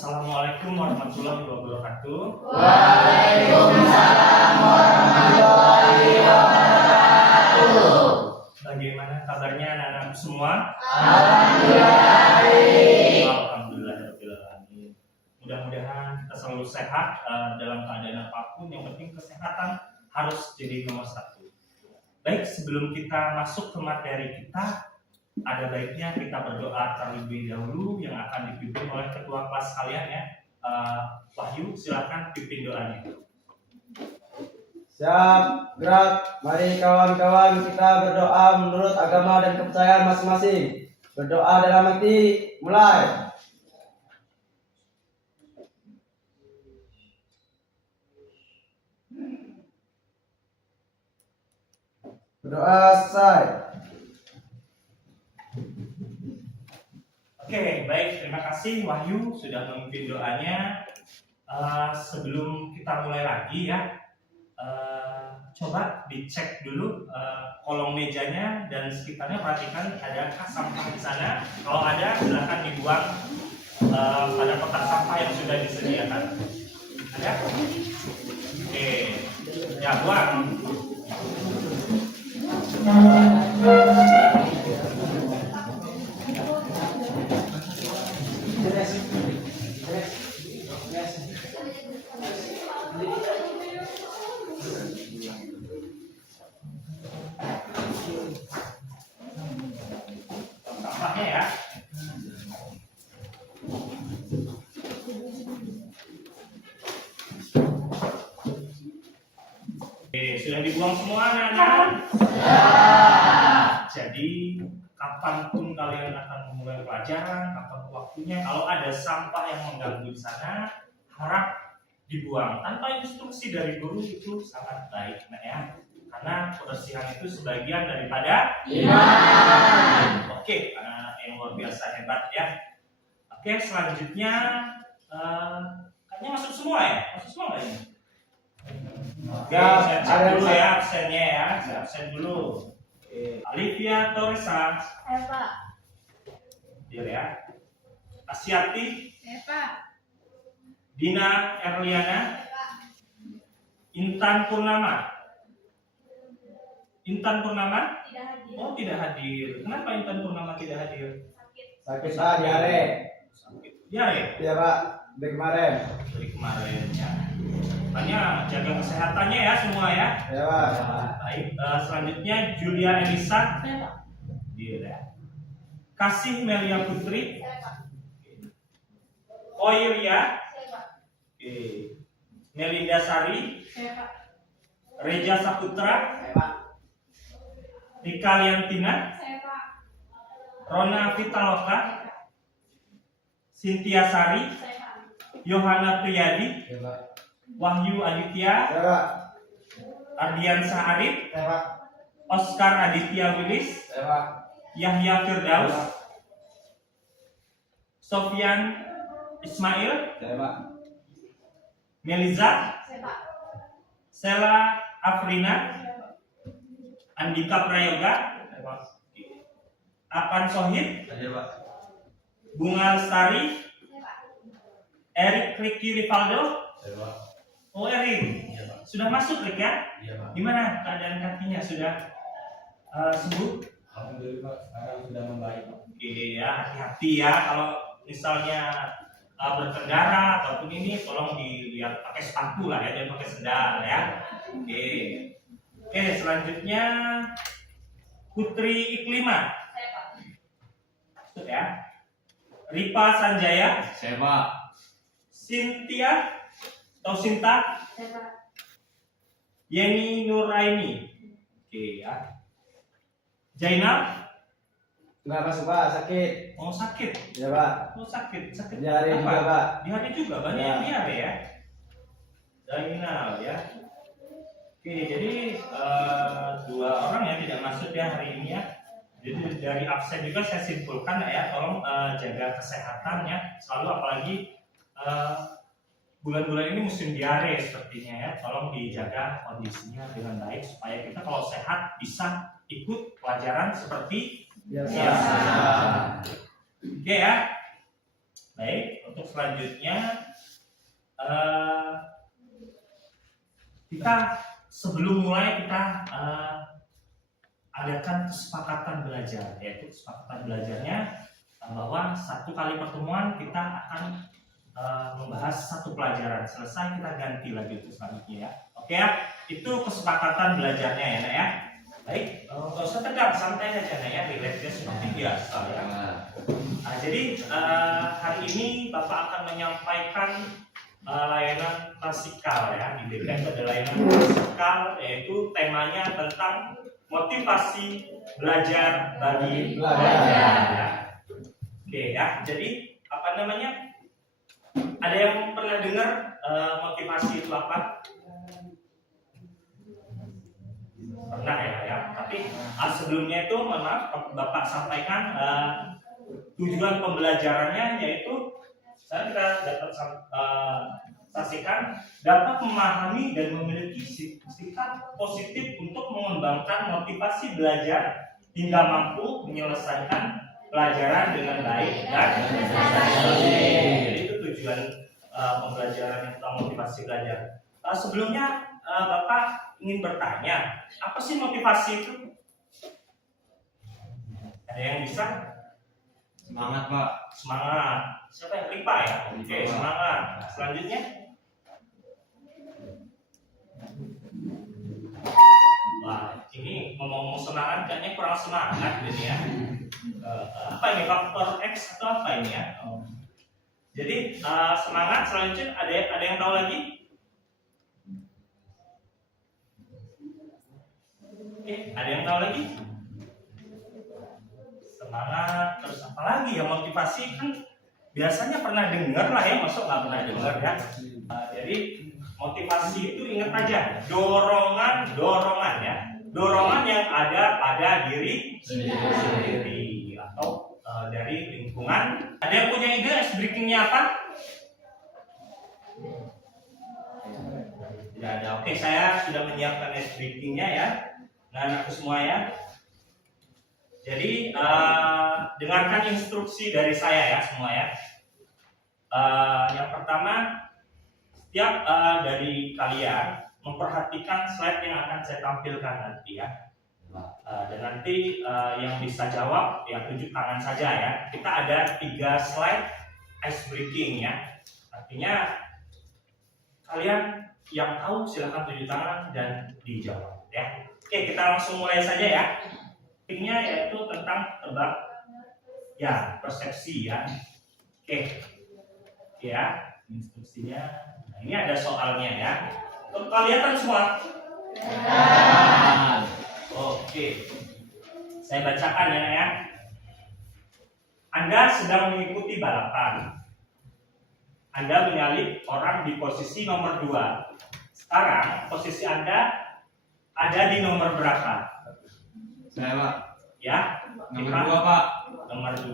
Assalamualaikum warahmatullahi wabarakatuh. Waalaikumsalam warahmatullahi wabarakatuh. Bagaimana kabarnya anak-anak semua? Alhamdulillahirobbilalamin. Mudah-mudahan kita selalu sehat dalam keadaan apapun. Yang penting kesehatan harus jadi nomor satu. Baik, sebelum kita masuk ke materi kita, ada baiknya kita berdoa terlebih dahulu yang akan dipimpin oleh ketua kelas kalian ya. Wahyu, silakan pimpin doanya. Siap, gerak. Mari kawan-kawan kita berdoa menurut agama dan kepercayaan masing-masing. Berdoa dalam hati, mulai. Berdoa selesai. Oke, baik. Terima kasih Wahyu sudah memimpin doanya. Sebelum kita mulai lagi ya, coba dicek dulu kolong mejanya dan sekitarnya, perhatikan adakah sampah di sana. Kalau ada, silakan dibuang pada kotak sampah yang sudah disediakan. Ada? Oke, ya buang. Sampahnya ya. Oke, sudah dibuang semua anak-anak? Jadi kapanpun kalian akan memulai pelajaran, kapan waktunya, kalau ada sampah yang mengganggu di sana, harap dibuang tanpa instruksi dari guru. Itu sangat baik, nah ya, karena kebersihan itu sebagian daripada iman. Oke, anak-anak yang luar biasa hebat ya. Oke, selanjutnya kayaknya masuk semua ya? Masuk semua nggak ini? Oke, saya cek dulu ya absennya ya. Saya absen dulu. Alivia Toresa. Eva. Dia ya. Asyati. Eva. Dina Erliana. Intan Purnama. Intan Purnama? Tidak hadir. Oh, tidak hadir. Kenapa Intan Purnama tidak hadir? Sakit Pak, diare. Sakit. Diare? Iya Pak, dari kemarin. Dari kemarin ya. Makanya jaga kesehatannya ya semua ya. Iya Pak. Baik, selanjutnya Julia Elisa. Eva. Dia ya. Kasih Melia Putri. Eva. Oiria. Eva. Oke. Melinda Sari. Eva. Reja Saputra. Eva. Rika Liantina. Eva. Rona Vitaloka. Cynthia Sari. Eva. Yohana Priyadi. Eva. Wahyu Aditya. Eva. Ardiansyah Arif. Eva. Oscar Aditya Willis. Eva. Yahya Firdaus. Sofyan Ismail. Eva. Meliza. Eva. Sela Afrina. Andika Prayoga. Eva. Apan Sohid. Eva. Bunga Lestari. Eva. Erik Ricky Rivaldo. Eva. Oh, Erik. Sudah masuk, Rik ya? Iya Pak. Gimana keadaan kakinya? Sudah sembuh? Alhamdulillah sekarang sudah membaik Pak. Oke ya, hati-hati ya kalau misalnya berkendara ataupun ini, tolong dilihat pakai sepatu lah ya, jangan pakai sendal ya. Oke. Oke, selanjutnya Putri Iklima. Eva. Masuk ya. Ripa Sanjaya. Eva. Cynthia atau Sinta. Eva. Yeni Nuraini. Oke ya. Zainal. Enggak masuk Pak, sakit. Oh, sakit. Iya Pak. Oh, sakit. Sakit Diare apa? juga Pak. Diare juga, banyak Ya. yang diare ya. Zainal ya. Oke, jadi dua orang yang tidak masuk ya hari ini ya. Jadi dari absen juga saya simpulkan ya, tolong jaga kesehatan ya. Selalu apalagi bulan-bulan ini musim diare sepertinya ya. Tolong dijaga kondisinya dengan baik supaya kita kalau sehat bisa ikut pelajaran seperti Biasa. biasa. Oke ya. Baik, untuk selanjutnya kita sebelum mulai kita adakan kesepakatan belajar, yaitu kesepakatan belajarnya bahwa satu kali pertemuan kita akan membahas satu pelajaran, selesai kita ganti lagi untuk selanjutnya ya. Oke ya, itu kesepakatan belajarnya ya Nak ya. Baik, nggak usah tegang, santai aja Nak ya, relax ya seperti biasa ya. Nah, jadi hari ini Bapak akan menyampaikan layanan klasikal ya. Di BK itu ada layanan klasikal, yaitu temanya tentang motivasi belajar bagi pelajar. Ya. Oke ya, jadi apa namanya? Ada yang pernah dengar motivasi itu apa? Pernah ya. Tapi sebelumnya itu maaf Bapak sampaikan tujuan pembelajarannya, yaitu kita dapat saksikan dapat memahami dan memiliki sikap positif untuk mengembangkan motivasi belajar hingga mampu menyelesaikan pelajaran dengan baik dan prestasi. Jadi itu tujuan pembelajaran tentang motivasi belajar. Sebelumnya Bapak ingin bertanya, apa sih motivasi itu? Ada yang bisa? Semangat Pak. Semangat. Siapa yang Ripa ya? Oke, semangat. Selanjutnya? Wah, ini ngomong semangat kayaknya kurang semangat ini ya. Apa ini, faktor X atau apa ini ya? Jadi semangat. Selanjutnya ada yang tahu lagi? Oke, ada yang tahu lagi? Semangat, terus apa lagi ya? Motivasi kan biasanya pernah dengar lah ya, masuk nggak pernah dengar ya. Jadi motivasi itu ingat aja, dorongan ya, dorongan yang ada pada diri sendiri atau dari lingkungan. Ada yang punya ide ice breakingnya apa? Tidak ada. Oke, saya sudah menyiapkan ice breakingnya ya, nah aku semua ya. Jadi dengarkan instruksi dari saya ya semua ya. Yang pertama, setiap dari kalian memperhatikan slide yang akan saya tampilkan nanti ya. Dan nanti yang bisa jawab ya tunjuk tangan saja ya. Kita ada 3 slide ice breaking ya. Artinya kalian yang tahu silahkan tunjuk tangan dan dijawab ya. Oke, kita langsung mulai saja ya. Nya yaitu tentang tebak ya, persepsi ya. Oke ya, instruksinya. Nah, ini ada soalnya ya. Kelihatan semua? Oke, saya bacakan ya. Anda sedang mengikuti balapan. Anda menyalip orang di posisi nomor 2. Sekarang posisi Anda ada di nomor berapa? Saya Pak. Ya, Nomor 2 Pak. Nomor 2.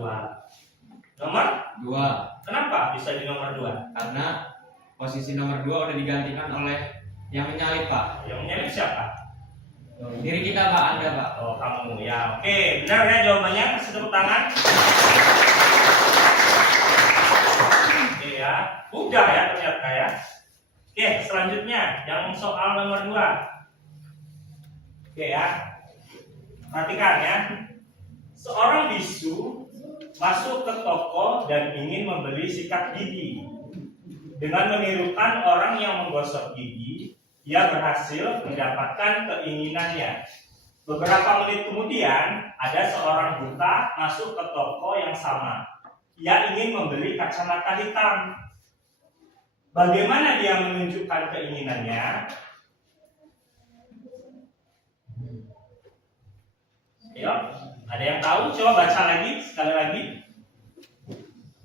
Nomor 2. Kenapa bisa di nomor 2? Karena posisi nomor 2 udah digantikan oleh yang menyalip Pak. Yang menyalip siapa? Diri kita Pak, Anda Pak. Oh, kamu ya. Oke, benar ya jawabannya. Kasih tepuk tangan. Oke ya, mudah ya ternyata ya. Oke, selanjutnya yang soal nomor 2. Oke ya. Perhatikan ya, seorang bisu masuk ke toko dan ingin membeli sikat gigi. Dengan menirukan orang yang menggosok gigi, ia berhasil mendapatkan keinginannya. Beberapa menit kemudian, ada seorang buta masuk ke toko yang sama. Ia ingin membeli kacamata hitam. Bagaimana dia menunjukkan keinginannya? Ayo, ada yang tahu? Coba baca lagi, sekali lagi.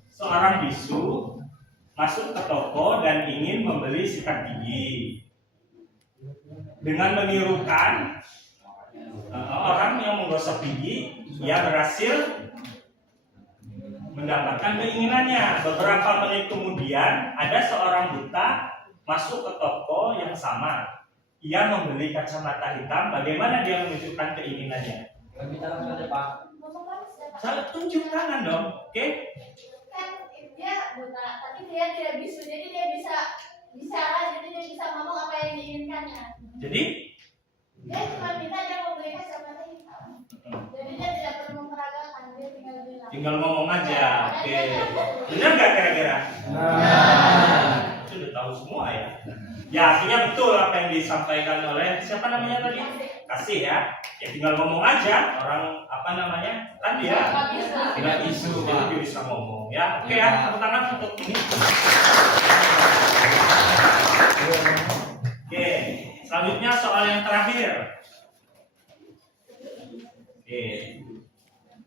Seorang bisu masuk ke toko dan ingin membeli sikat gigi. Dengan menirukan orang yang menggosok gigi, ia berhasil mendapatkan keinginannya. Beberapa menit kemudian, ada seorang buta masuk ke toko yang sama. Ia membeli kacamata hitam. Bagaimana dia menunjukkan keinginannya? Bicara saja Pak. Saya tunjuk tangan dong, oke? Kan dia buta, tapi dia tidak bisu, jadi dia bisa bicara, jadi dia bisa ngomong apa yang diinginkannya. Jadi Dia cuma minta dia mau beli kacamata hitam. Jadi dia tidak perlu memperagakan, dia tinggal bilang. tinggal ngomong aja. Oke. Benar nggak kira-kira? Sudah tahu semua ya. Ya artinya betul apa yang disampaikan oleh siapa namanya tadi? Kasih ya. Ya tinggal ngomong aja. Orang apa namanya? Tadi ya. Tidak isu, jadi dia bisa ngomong ya. Oke ya, tepuk tangan untuk ini. Oke, selanjutnya soal yang terakhir. Oke,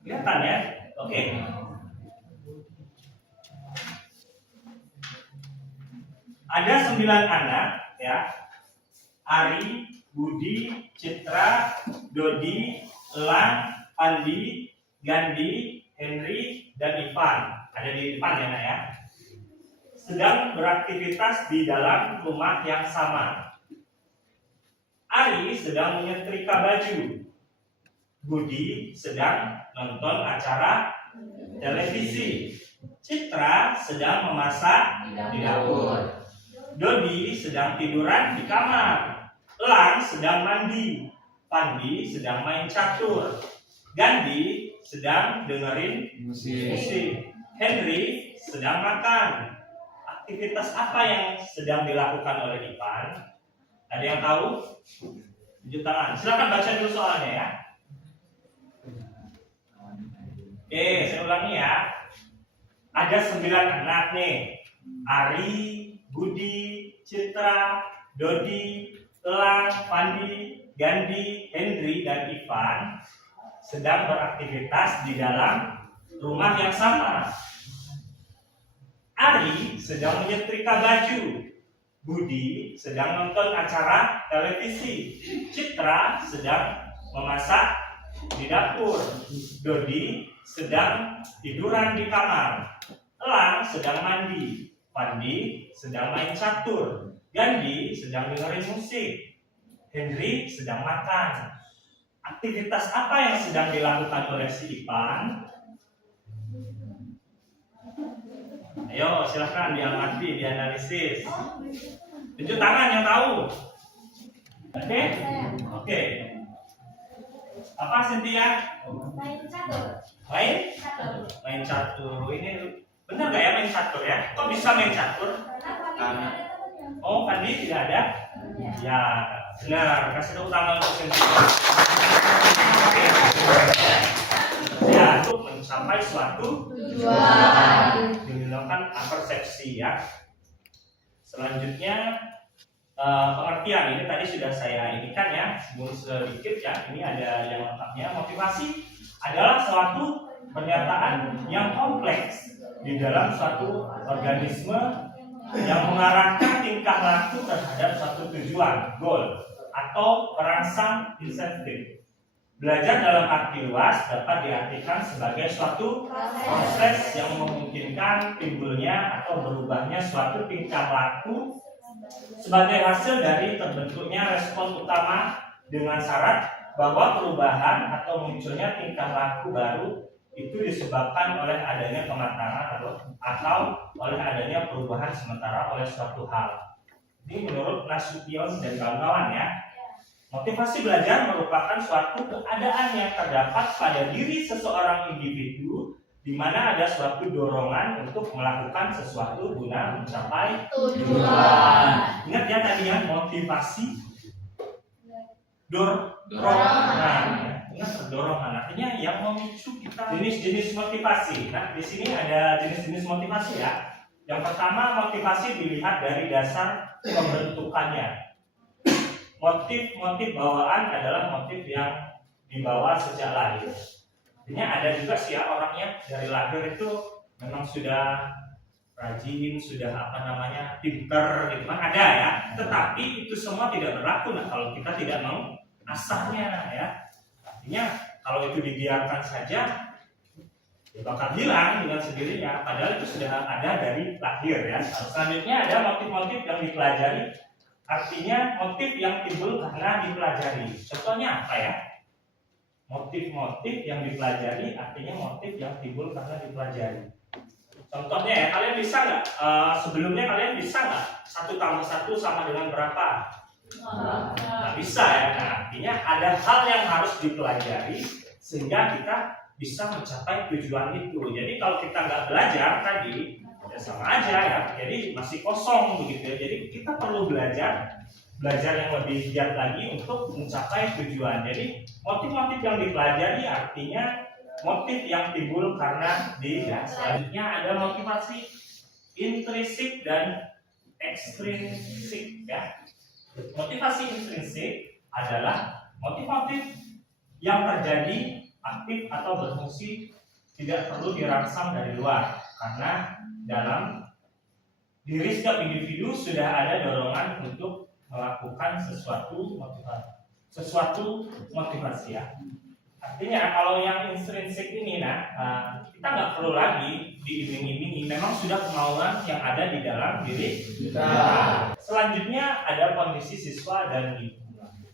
kelihatan ya? Oke. Ada 9 anak ya. Ari, Budi, Citra, Dodi, Elang, Andi, Gandhi, Henry, dan Ivan. Ada di depan ya, Nak ya. Sedang beraktivitas di dalam rumah yang sama. Ari sedang menyetrika baju. Budi sedang nonton acara televisi. Citra sedang memasak di dapur. Dodi sedang tiduran di kamar. Elang sedang mandi. Pandi sedang main catur. Gandhi sedang dengerin musik. Henry sedang makan. Aktivitas apa yang sedang dilakukan oleh Ivan? Ada yang tahu? Tunjuk tangan. Silakan baca dulu soalnya ya. Oke, saya ulangi ya. Ada 9 anak nih. Ari, Budi, Citra, Dodi, Elang, Pandi, Gandhi, Henry, dan Ivan sedang beraktivitas di dalam rumah yang sama. Ari sedang menyetrika baju. Budi sedang nonton acara televisi. Citra sedang memasak di dapur. Dodi sedang tiduran di kamar. Elang sedang mandi. Pandi sedang main catur. Gandhi sedang dengerin musik. Henry sedang makan. Aktivitas apa yang sedang dilakukan oleh si Ivan? Ayo silahkan diamati, dianalisis. Tunjuk tangan yang tahu. Oke? Oke. Apa Cynthia? Main catur. Main? Catur. Main catur. Ini benar nggak ya main catur ya? Kok bisa main catur? Karena Oh, Pandi tidak ada? Ya, benar. Kasih tepuk tangan untuk Cynthia. Ya, untuk mencapai suatu tujuan. dinamakan persepsi ya. Selanjutnya pengertian ini tadi sudah saya indikan ya, sebelum sedikit ya. Ini ada yang lengkapnya. Motivasi adalah suatu pernyataan yang kompleks di dalam suatu organisme yang mengarahkan tingkah laku terhadap suatu tujuan, goal, atau perangsang insentif. Belajar dalam arti luas dapat diartikan sebagai suatu proses yang memungkinkan timbulnya atau berubahnya suatu tingkah laku sebagai hasil dari terbentuknya respon utama dengan syarat bahwa perubahan atau munculnya tingkah laku baru itu disebabkan oleh adanya kematangan atau oleh adanya perubahan sementara oleh suatu hal. Ini menurut Nasution dan kawan-kawan ya. Motivasi belajar merupakan suatu keadaan yang terdapat pada diri seseorang individu di mana ada suatu dorongan untuk melakukan sesuatu guna mencapai Tujuan. Ingat ya tadi ya, motivasi dorongan. Ingat dorongan artinya yang memicu kita. Jenis-jenis motivasi. Nah, di sini ada jenis-jenis motivasi ya. Yang pertama, motivasi dilihat dari dasar pembentukannya. Motif-motif bawaan adalah motif yang dibawa sejak lahir. Artinya ada juga sih ya orangnya dari lahir itu memang sudah rajin, sudah pinter gitu kan ada ya. Tetapi itu semua tidak berlaku kalau kita tidak mau asahnya ya. Artinya kalau itu dibiarkan saja ya bakal hilang dengan sendirinya. Padahal itu sudah ada dari lahir ya. Selanjutnya ada motif-motif yang dipelajari. Artinya motif yang timbul karena dipelajari. Contohnya apa ya? Motif-motif yang dipelajari artinya motif yang timbul karena dipelajari. Contohnya ya, kalian bisa nggak? Sebelumnya kalian bisa nggak 1+1 sama dengan berapa? Nggak bisa ya. Nah, artinya ada hal yang harus dipelajari sehingga kita bisa mencapai tujuan itu. Jadi kalau kita nggak belajar tadi, ya sama aja ya. Jadi masih kosong begitu ya. Jadi kita perlu belajar yang lebih giat lagi untuk mencapai tujuan. Jadi motif-motif yang dipelajari artinya motif yang timbul karena selanjutnya ada motivasi intrinsik dan ekstrinsik ya. Motivasi intrinsik adalah motif-motif yang terjadi aktif atau berfungsi tidak perlu dirangsang dari luar, karena dalam diri setiap individu sudah ada dorongan untuk melakukan sesuatu motivasi ya. Artinya kalau yang intrinsik ini kita nggak perlu lagi diiming-imingi, memang sudah kemauan yang ada di dalam diri kita. Selanjutnya ada kondisi siswa dan lingkungan.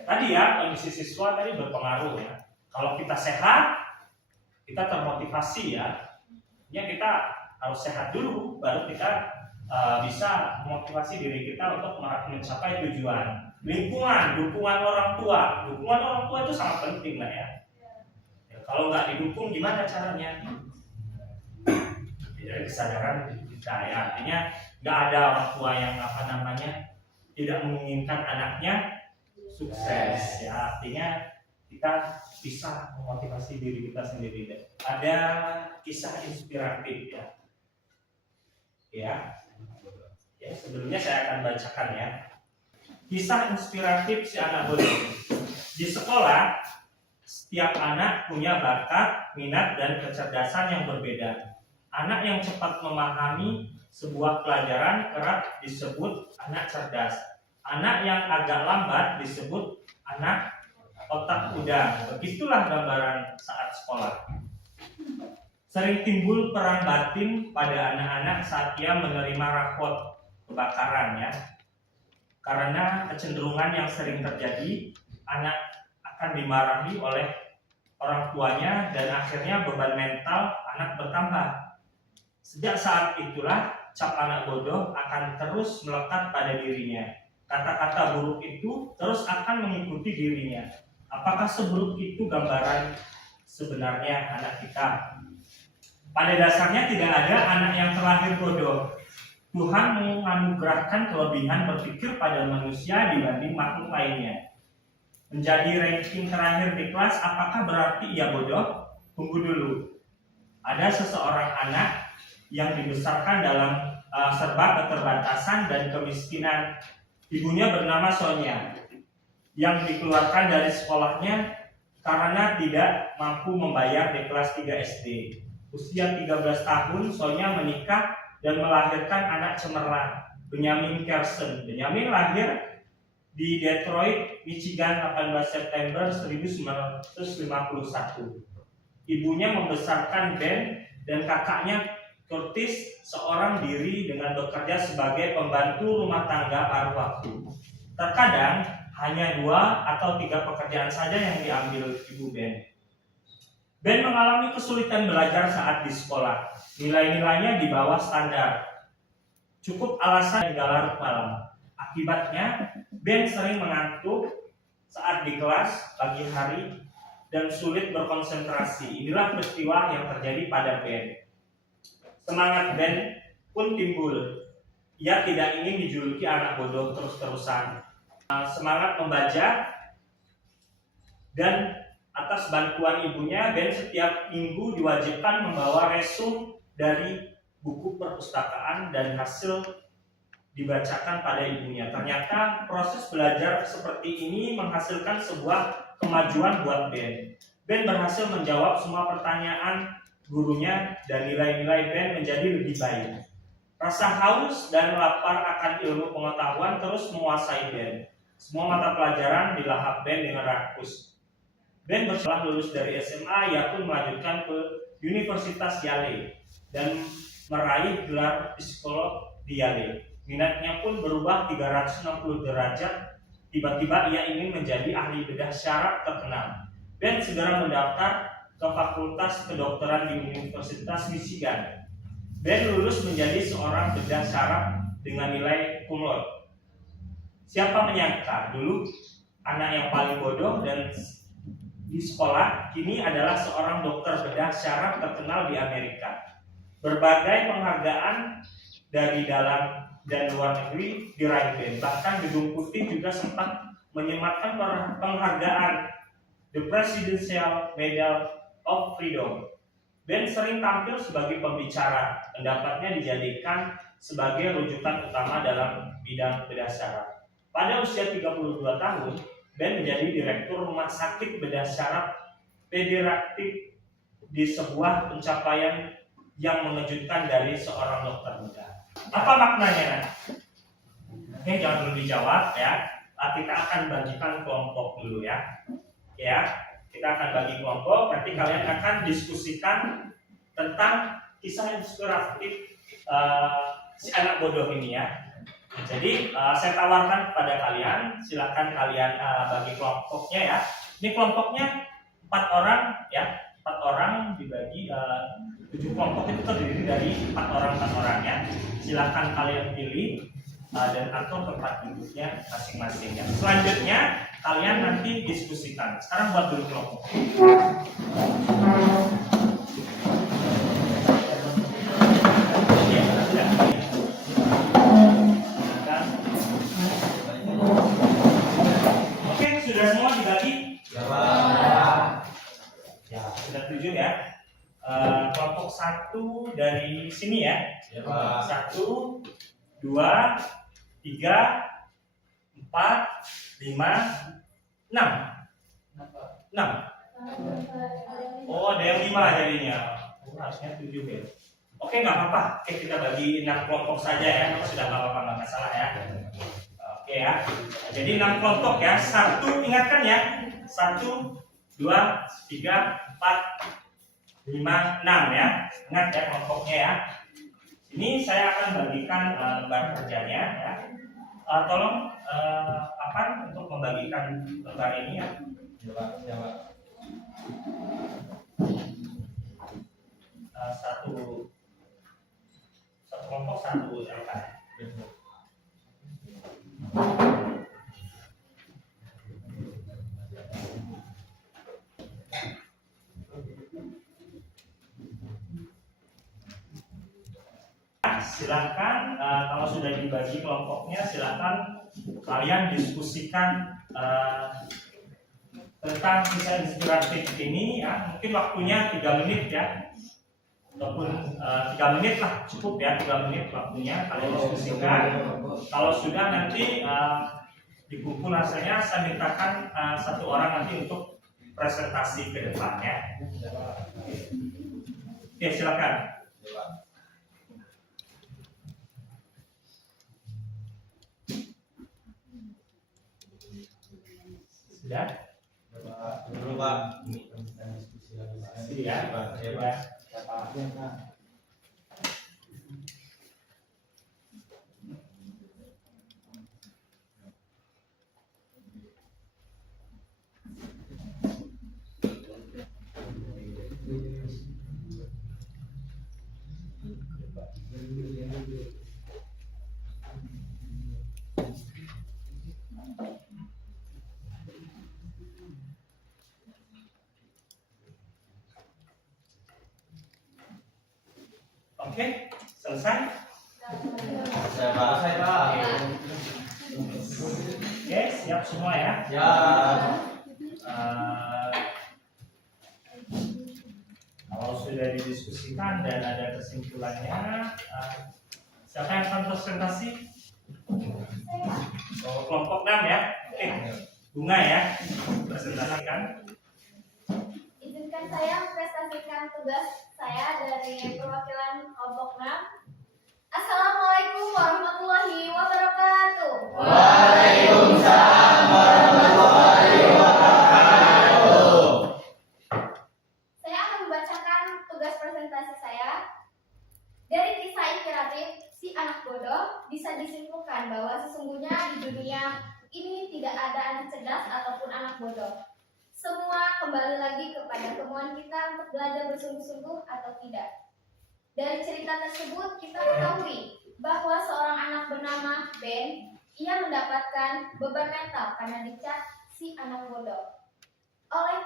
Tadi ya, kondisi siswa tadi berpengaruh ya. Kalau kita sehat, kita termotivasi ya. Ya kita harus sehat dulu, baru kita bisa memotivasi diri kita untuk mencapai tujuan. Lingkungan, dukungan orang tua itu sangat penting lah ya. Kalau nggak didukung gimana caranya? Jadi kesadaran kita ya, artinya nggak ada orang tua yang tidak menginginkan anaknya sukses ya, artinya kita bisa memotivasi diri kita sendiri. Ada kisah inspiratif ya. Sebelumnya saya akan bacakan ya. Kisah inspiratif si anak bodoh. Di sekolah, setiap anak punya bakat, minat, dan kecerdasan yang berbeda. Anak yang cepat memahami sebuah pelajaran kerap disebut anak cerdas. Anak yang agak lambat disebut anak otak udang. Begitulah gambaran saat sekolah. Sering timbul perang batin pada anak-anak saat ia menerima rapot kebakaran ya. Karena kecenderungan yang sering terjadi, anak akan dimarahi oleh orang tuanya dan akhirnya beban mental anak bertambah. Sejak saat itulah cap anak bodoh akan terus melekat pada dirinya. Kata-kata buruk itu terus akan mengikuti dirinya. Apakah seburuk itu gambaran sebenarnya anak kita? Pada dasarnya tidak ada anak yang terlahir bodoh. Tuhan menganugerahkan kelebihan berpikir pada manusia dibanding makhluk lainnya. Menjadi ranking terakhir di kelas, apakah berarti ia bodoh? Tunggu dulu. Ada seseorang anak yang dibesarkan dalam serba keterbatasan dan kemiskinan. Ibunya bernama Sonia, yang dikeluarkan dari sekolahnya karena tidak mampu membayar di kelas 3 SD. Usia 13 tahun, Sonia menikah dan melahirkan anak cemerlang, Benjamin Carson. Benjamin lahir di Detroit, Michigan 18 September 1951. Ibunya membesarkan Ben dan kakaknya Curtis seorang diri dengan bekerja sebagai pembantu rumah tangga paruh waktu. Terkadang hanya 2 atau 3 pekerjaan saja yang diambil ibu Ben. Ben mengalami kesulitan belajar saat di sekolah. Nilai-nilainya di bawah standar. Cukup alasan hingga larut malam. Akibatnya, Ben sering mengantuk saat di kelas pagi hari dan sulit berkonsentrasi. Inilah peristiwa yang terjadi pada Ben. Semangat Ben pun timbul. Ia tidak ingin dijuluki anak bodoh terus-terusan. Semangat membaca dan atas bantuan ibunya, Ben setiap minggu diwajibkan membawa resume dari buku perpustakaan dan hasil dibacakan pada ibunya. Ternyata proses belajar seperti ini menghasilkan sebuah kemajuan buat Ben. Ben berhasil menjawab semua pertanyaan gurunya dan nilai-nilai Ben menjadi lebih baik. Rasa haus dan lapar akan ilmu pengetahuan terus menguasai Ben. Semua mata pelajaran dilahap Ben dengan rakus. Ben setelah lulus dari SMA, ia pun melanjutkan ke Universitas Yale dan meraih gelar psikolog di Yale. Minatnya pun berubah 360 derajat. Tiba-tiba ia ingin menjadi ahli bedah syaraf terkenal. Ben segera mendaftar ke Fakultas Kedokteran di Universitas Michigan. Ben lulus menjadi seorang bedah syaraf dengan nilai cum laude. Siapa menyangka dulu anak yang paling bodoh dan di sekolah kini adalah seorang dokter bedah syaraf terkenal di Amerika. Berbagai penghargaan dari dalam dan luar negeri diraih Ben. Bahkan Gedung Putih juga sempat menyematkan penghargaan The Presidential Medal of Freedom. Ben sering tampil sebagai pembicara. Pendapatnya dijadikan sebagai rujukan utama dalam bidang bedah syaraf. Pada usia 32 tahun, Ben menjadi direktur rumah sakit bedah syaraf pediatrik di sebuah pencapaian yang mengejutkan dari seorang dokter bedah. Apa maknanya? Oke, jangan dulu dijawab ya. Kita akan bagikan kelompok dulu ya. Ya, kita akan bagi kelompok. Nanti kalian akan diskusikan tentang kisah inspiratif si anak bodoh ini ya. Jadi saya tawarkan kepada kalian, silakan kalian bagi kelompoknya ya. Ini kelompoknya 4 orang ya, 4 orang dibagi 7 kelompok itu terdiri dari 4 orang ya. Silakan kalian pilih dan atur tempat duduknya masing-masing ya. Selanjutnya kalian nanti diskusikan. Sekarang buat dulu kelompok. Kelompok 1 dari sini ya. 1, 2, 3, 4, 5, 6. Oh, ada yang 5 jadinya. Harusnya 7 ya. Oke, nggak apa-apa. Oke, kita bagi 6 kelompok saja ya. Sudah nggak apa-apa, nggak masalah ya. Oke ya. Jadi 6 kelompok ya. 1, ingatkan ya. 1, 2, 3, 4, 5, 6 ya. Ingat ya kelompoknya ya. Ini saya akan bagikan lembar kerjanya ya. Tolong apa untuk membagikan lembar ini ya. Satu kelompok 1 rekan. Silakan kalau sudah dibagi kelompoknya, silakan kalian diskusikan tentang kisah inspiratif ini ya. Mungkin waktunya 3 menit ya, ataupun 3 menit lah cukup ya. 3 menit waktunya kalian diskusikan. Kalau sudah nanti dikumpul hasilnya, saya mintakan 1 orang nanti untuk presentasi ke depan ya. Oke, silakan. Sudah? Dulu Pak. Ya, ya. Oke, selesai? Selesai Pak. Oke, siap semua ya? Ya. Kalau sudah didiskusikan dan ada kesimpulannya, siapa yang akan presentasi? Oh, kelompok 6 ya? Oke, Bunga ya, presentasikan. Izinkan saya mempresentasikan tugas saya dari perwakilan kelompok 6. Assalamualaikum warahmatullahi wabarakatuh. Waalaikumsalam warahmatullahi wabarakatuh. Saya akan membacakan tugas presentasi saya. Dari kisah inspiratif si anak bodoh bisa disimpulkan bahwa sesungguhnya di dunia ini tidak ada anak cerdas ataupun anak bodoh. Semua kembali lagi kepada kemauan kita untuk belajar bersungguh-sungguh atau tidak. Dari cerita tersebut kita ketahui bahwa seorang anak bernama Ben, ia mendapatkan beban mental karena dicap si anak bodoh oleh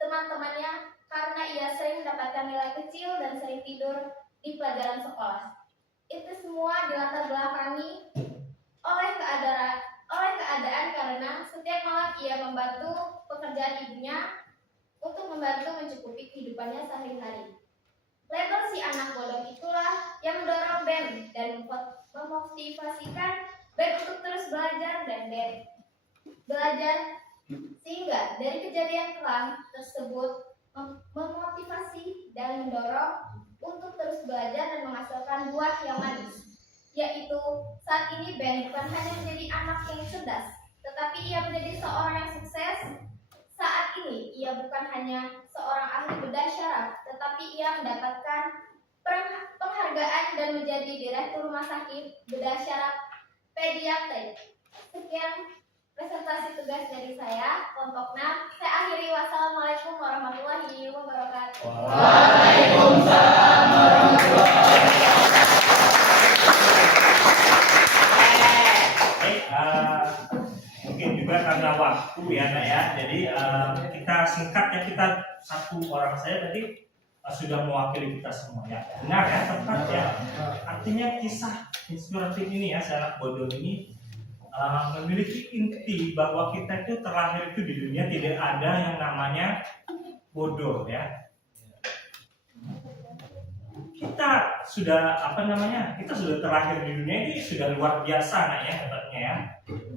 teman-temannya karena ia sering mendapatkan nilai kecil dan sering tidur di pelajaran sekolah. Itu semua dilatar belakangi oleh keadaan karena setiap malam ia membantu pekerjaan ibunya untuk membantu mencukupi kehidupannya sehari-hari. Label si anak bodoh itulah yang mendorong Ben dan memotivasikan Ben untuk terus belajar dan Ben belajar, sehingga dari kejadian kelam tersebut memotivasi dan mendorong untuk terus belajar dan menghasilkan buah yang manis, yaitu saat ini Ben bukan hanya menjadi anak yang cerdas, tetapi ia menjadi seorang yang sukses. Saat ini ia bukan hanya seorang ahli bedah syaraf, tetapi ia mendapatkan penghargaan dan menjadi direktur rumah sakit bedah syaraf pediatrik. Sekian presentasi tugas dari saya, kelompok 6. Saya akhiri. Wassalamualaikum warahmatullahi wabarakatuh. Waalaikumsalam warahmatullahi wabarakatuh. Mungkin juga karena waktu ya Nak ya, jadi kita singkat ya, kita satu orang saya tadi sudah mewakili kita semua ya. Benar ya, tepat ya. Artinya kisah inspiratif ini ya, si anak bodoh ini memiliki inti bahwa kita itu terlahir itu di dunia tidak ada yang namanya bodoh ya. Kita sudah kita sudah terlahir di dunia ini sudah luar biasa Nak ya, hebatnya ya.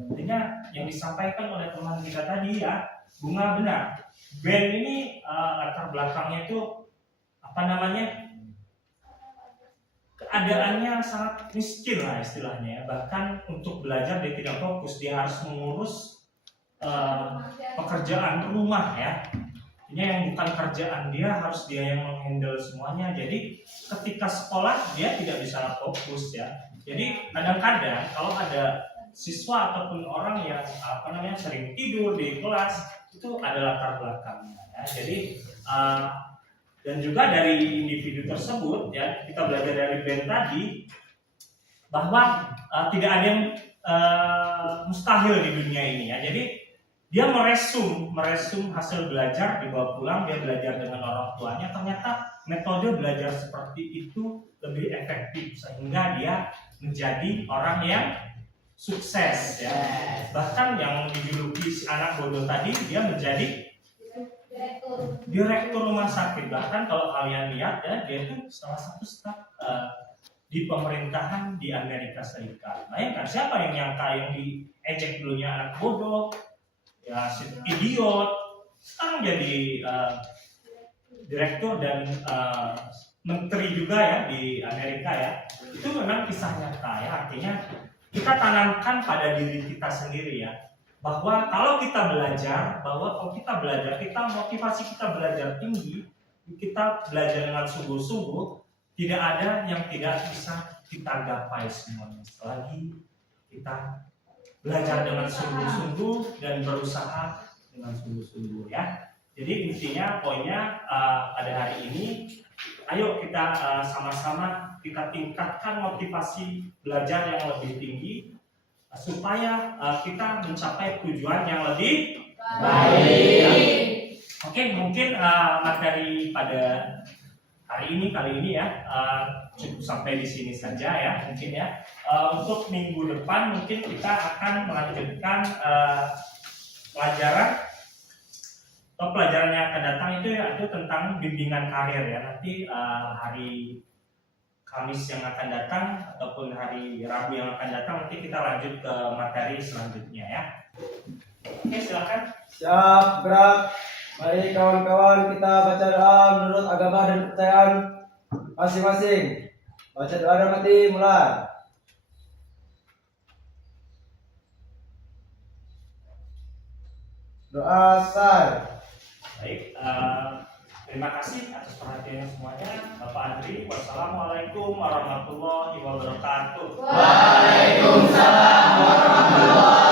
Artinya yang disampaikan oleh teman kita tadi ya, Bunga benar. Ben ini latar belakangnya itu keadaannya sangat miskin lah istilahnya ya. Bahkan untuk belajar dia tidak fokus, dia harus mengurus pekerjaan rumah ya. Ini yang bukan kerjaan dia, harus dia yang menghandle semuanya. Jadi ketika sekolah dia tidak bisa fokus ya. Jadi kadang-kadang kalau ada siswa ataupun orang yang sering tidur di kelas, itu adalah latar belakangnya ya. Jadi dan juga dari individu tersebut ya, kita belajar dari Ben tadi bahwa tidak ada yang mustahil di dunia ini ya. Jadi dia meresum hasil belajar, dibawa pulang, dia belajar dengan orang tuanya, ternyata metode belajar seperti itu lebih efektif sehingga dia menjadi orang yang sukses ya. Bahkan yang dijuluki si anak bodoh tadi, dia menjadi direktur rumah sakit. Bahkan kalau kalian lihat ya, dia itu salah satu staf di pemerintahan di Amerika Serikat. Bayangkan siapa yang nyangka yang diejek dulunya anak bodoh, ya si idiot, sekarang jadi direktur dan menteri juga ya di Amerika ya. Itu memang kisah nyata ya. Artinya kita tanamkan pada diri kita sendiri ya, bahwa kalau kita belajar, kita motivasi kita belajar tinggi, kita belajar dengan sungguh-sungguh, tidak ada yang tidak bisa kita gapai semuanya selagi kita belajar dengan sungguh-sungguh dan berusaha dengan sungguh-sungguh ya. Jadi intinya poinnya pada hari ini, ayo kita sama-sama kita tingkatkan motivasi belajar yang lebih tinggi supaya kita mencapai tujuan yang lebih baik. Oke, mungkin materi pada hari ini kali ini ya cukup sampai di sini saja ya mungkin ya. Untuk minggu depan mungkin kita akan melanjutkan pelajaran yang akan datang itu tentang bimbingan karir ya. Nanti hari Kamis yang akan datang ataupun hari Rabu yang akan datang nanti kita lanjut ke materi selanjutnya ya. Oke, silakan. Siap, gerak. Mari kawan-kawan kita baca doa menurut agama dan kepercayaan masing-masing. Baca doa dan mati mulai. Doa selesai. Baik, terima kasih atas perhatiannya semuanya. Bapak Andri, wassalamualaikum warahmatullahi wabarakatuh. Waalaikumsalam warahmatullahi wabarakatuh.